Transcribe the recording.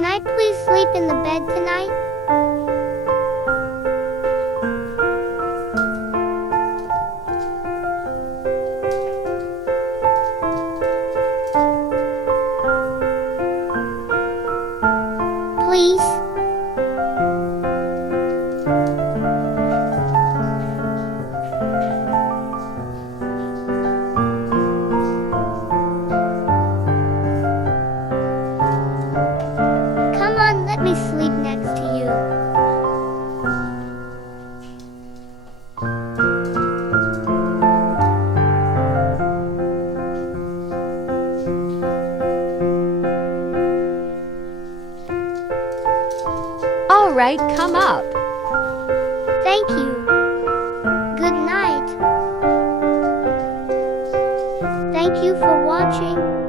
Can I please sleep in the bed tonight? Please? Come on, let me sleep next to you. All right, come up. Thank you. Good night. Thank you for watching.